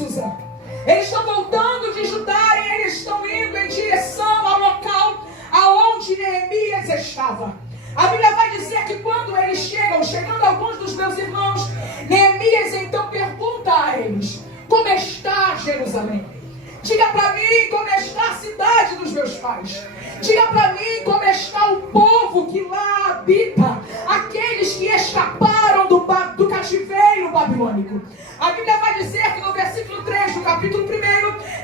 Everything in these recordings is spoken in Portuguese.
Susa. Eles estão voltando de Judá e eles estão indo em direção ao local aonde Neemias estava. A Bíblia vai dizer que quando eles chegando alguns dos meus irmãos, Neemias então pergunta a eles: como está Jerusalém? Diga para mim como está a cidade dos meus pais. Diga para mim como está o povo que lá habita, aqueles que escaparam do cativeiro babilônico. A Bíblia vai dizer que no versículo 3 do capítulo 1,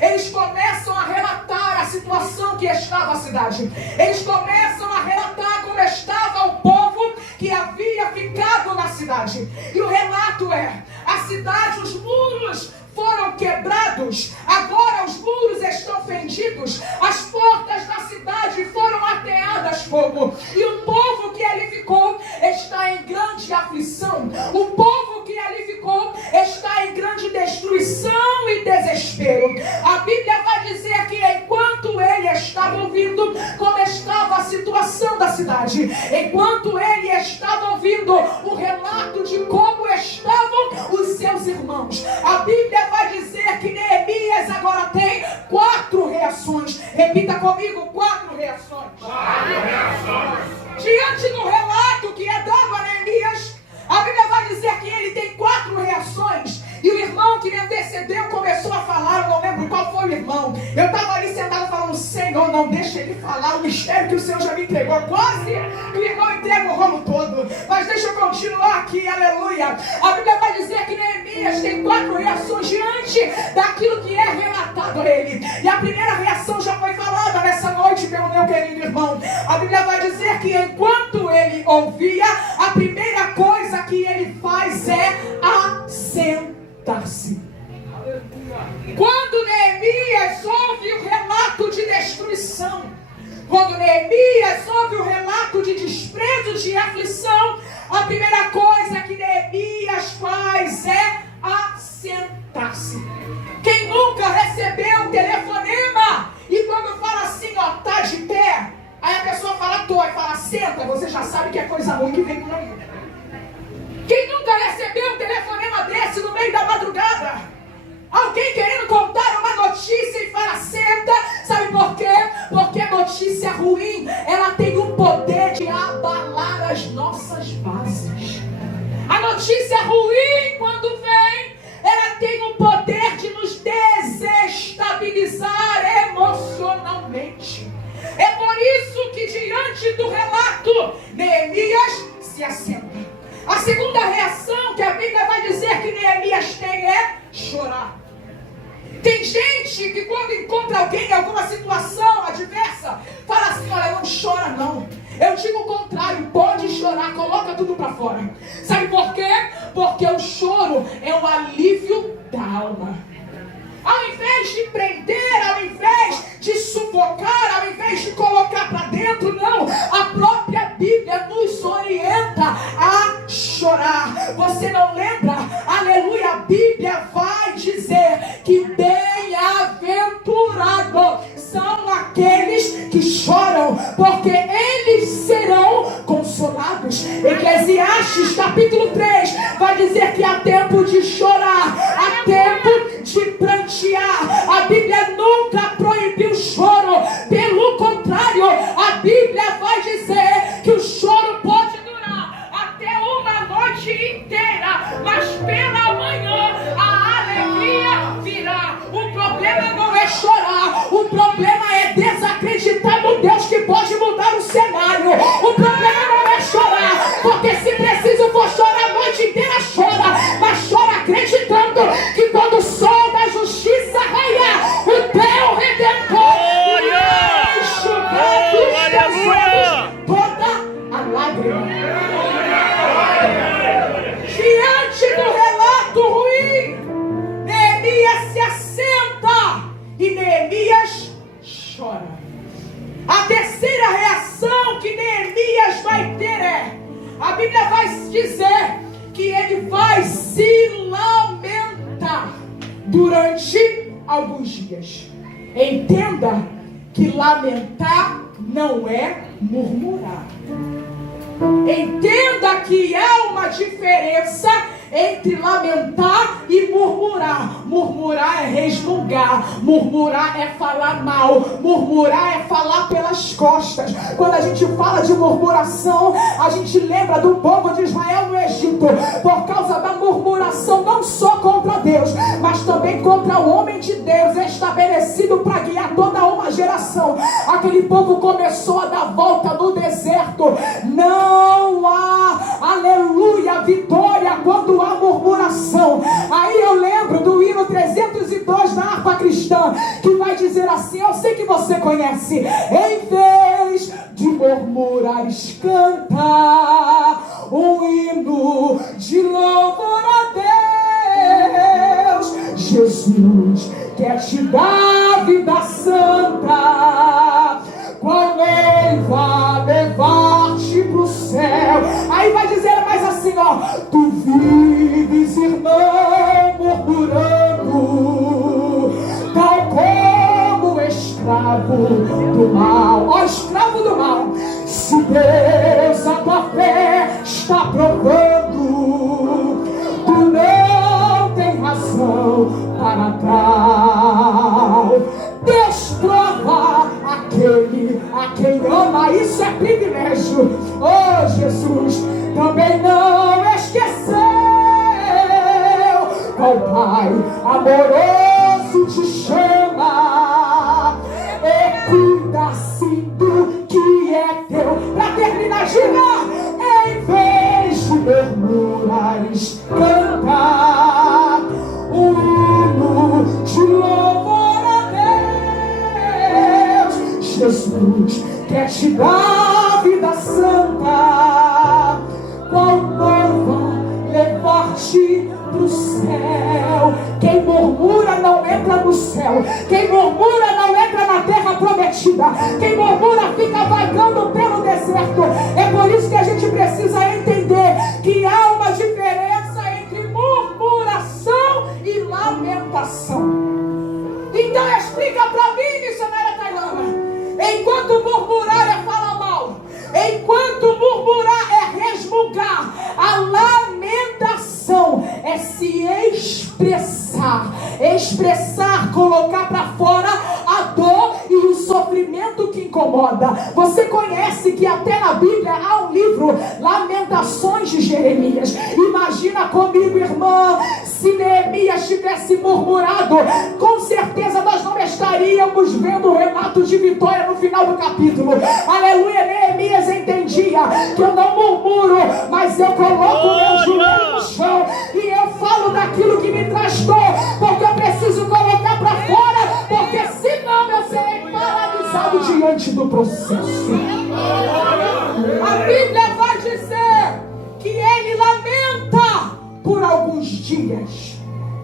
eles começam a relatar a situação que estava a cidade. Eles começam a relatar como estava o povo que havia ficado na cidade. E o relato é: a cidade, os muros foram quebrados, agora os muros estão fendidos, as portas da cidade foram ateadas fogo, e o povo que ali ficou está em grande aflição, o povo que ali ficou está em grande destruição e desespero. A Bíblia vai dizer que enquanto ele estava ouvindo como estava a situação da cidade, enquanto ele estava ouvindo o relato de como estavam os seus irmãos, a Bíblia vai dizer que Neemias agora tem 4 reações. Repita comigo: 4 reações. 4 reações. Diante do relato que é dado a Neemias, a Bíblia vai dizer que ele tem 4 reações. E o irmão que me antecedeu começou a falar, eu não lembro qual foi o irmão. Eu estava ali sentado falando: Senhor, não deixa ele falar o mistério que o Senhor já me entregou. Quase que o irmão entrega o rolo todo. Mas deixa eu continuar aqui, aleluia. A Bíblia vai dizer que Neemias tem 4 reações diante daquilo que é relatado a ele. E a primeira reação já foi falada nessa noite pelo meu querido irmão. A Bíblia vai dizer que enquanto ele ouvia, a primeira coisa que ele faz é assentar-se. Quando Neemias ouve o relato de destruição, quando Neemias ouve o relato de desprezo, de aflição, a primeira coisa que Neemias faz é assentar-se. Quem nunca recebeu um telefonema e quando fala assim, ó, tá de pé, aí a pessoa fala, tô, e fala, senta, você já sabe que é coisa ruim que vem por aí. Quem nunca recebeu um telefonema desse no meio da madrugada? Alguém querendo contar uma notícia e fala, senta. Sabe por quê? Porque notícia ruim, ela tem o poder de abalar as nossas bases. A notícia ruim, quando vem, ela tem o poder de nos desestabilizar emocionalmente. É por isso que diante do relato, Neemias se assenta. A segunda reação que a Bíblia vai dizer que Neemias tem é chorar. Tem gente que quando encontra alguém em alguma situação adversa, fala assim, olha, não chora não. Eu digo o contrário, pode chorar, coloca tudo para fora. Sabe por quê? Porque o choro é o alívio da alma. Ao invés de prender, ao invés de sufocar, ao invés de colocar para dentro, não. A própria Bíblia nos orienta a chorar. Você não lembra? Aleluia, a Bíblia vai dizer que bem-aventurados são aqueles que choram, porque eles serão consolados. Eclesiastes capítulo 3 vai dizer que há tempo de chorar, há tempo de prantear. A Bíblia nunca proibiu o choro, pelo contrário, a Bíblia vai dizer que o choro pode durar até uma noite inteira, mas pela manhã a alegria virá. O problema não é chorar, o problema é desacreditar no Deus que pode mudar o cenário. O problema não é chorar, porque se preciso for chorar a noite inteira, chora, mas chora acreditando que quando o sol da justiça raiar, o teu Redentor vai enxugar dos teus olhos toda a lágrima. Diante do relato ruim, Neemias se assenta e Neemias chora. A terceira reação que Neemias vai ter é, a Bíblia vai dizer que ele vai se lamentar durante alguns dias. Entenda que lamentar não é murmurar. Entenda que há uma diferença entre lamentar e murmurar. Murmurar é resmungar, murmurar é falar mal, murmurar é falar pelas costas. Quando a gente fala de murmuração, a gente lembra do povo de Israel no Egito, por causa da murmuração não só contra Deus, mas também contra o homem de Deus estabelecido para guiar toda uma geração. Aquele povo começou a dar volta no deserto. Não há, aleluia, vitória quando há murmuração. Aí eu lembro do hino 302 da harpa cristã, que vai dizer assim, eu sei que você conhece: em vez de murmurares, canta um hino de louvor a Deus. Jesus quer te dar vida santa, qual noiva levar-te pro céu. Aí vai dizer mais assim, ó: tu vives, irmão, murmurando, tal como escravo do mal. Ó, escravo do mal. Se Deus a tua fé está provando, tu não tem razão para tal. Deus prova aquele a quem ama, isso é privilégio. Oh, Jesus também não esqueceu qual Pai amoroso te chama e cuida assim do que é teu. Pra terminar, diga: em vez de murmurares, canta um hino de louvor a Deus. Jesus quer te dar vida santa, qual noiva levar-te pro céu. Quem murmura não entra no céu. Quem murmura não entra na terra prometida. Quem murmura fica vagando pelo deserto. É por isso que a gente precisa entender que há uma diferença entre murmuração e lamentação. Então explica pra mim, missionária Tailama. Enquanto murmurar é falar mal, enquanto murmurar é resmungar, a lamentação é se expressar, colocar para fora a dor e o sofrimento que incomoda. Você conhece que até na Bíblia há um livro, Lamentações de Jeremias. Imagina comigo, irmã, se Neemias tivesse murmurado, com certeza nós não estaríamos vendo o relato de vitória no final do capítulo. Aleluia. Neemias entendia que eu não murmuro, mas eu coloco o meu joelho no chão e eu falo daquilo que me traz dor, porque eu preciso colocar para fora, porque senão eu serei paralisado diante do processo. A Bíblia vai dizer que ele lamenta por alguns dias.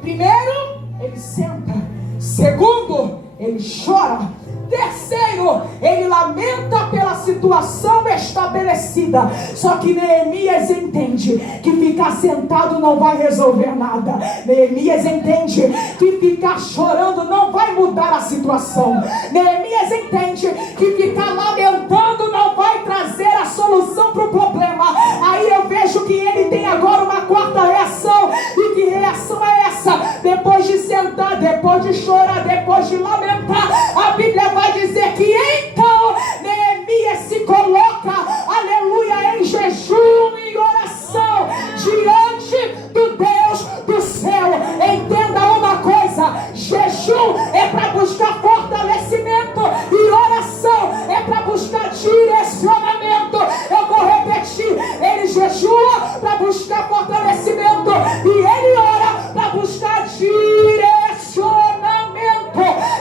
Primeiro, ele senta. Segundo, ele chora. Terceiro, ele lamenta pela situação estabelecida. Só que Neemias entende que ficar sentado não vai resolver nada. Neemias entende que ficar chorando não vai mudar a situação. Neemias entende que ficar lamentando não vai trazer a solução para o problema. Aí eu vejo que ele tem agora uma quarta reação. E que reação é essa? Depois de sentar, depois de chorar, depois de lamentar, a Bíblia vai dizer que então Neemias se coloca, aleluia, em jejum e oração diante do Deus do céu. Entenda uma coisa: jejum é para buscar fortalecimento e oração é para buscar direcionamento. Eu vou repetir: ele jejua para buscar fortalecimento e ele ora para buscar direcionamento.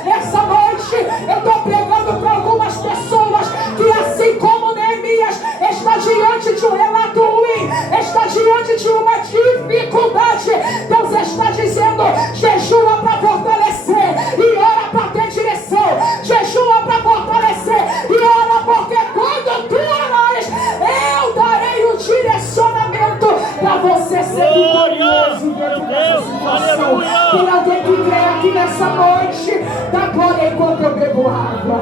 Nessa noite eu estou pregando para algumas pessoas que, assim como Neemias está diante de um relato ruim, está diante de uma dificuldade, Deus está dizendo: jejua para fortalecer e ora para ter direção. Jejua para fortalecer e ora, porque quando tu orares, eu darei o direcionamento para você ser vitorioso dentro dessa situação. Tem alguém que crê aqui nessa noite? Dá glória enquanto eu bebo água.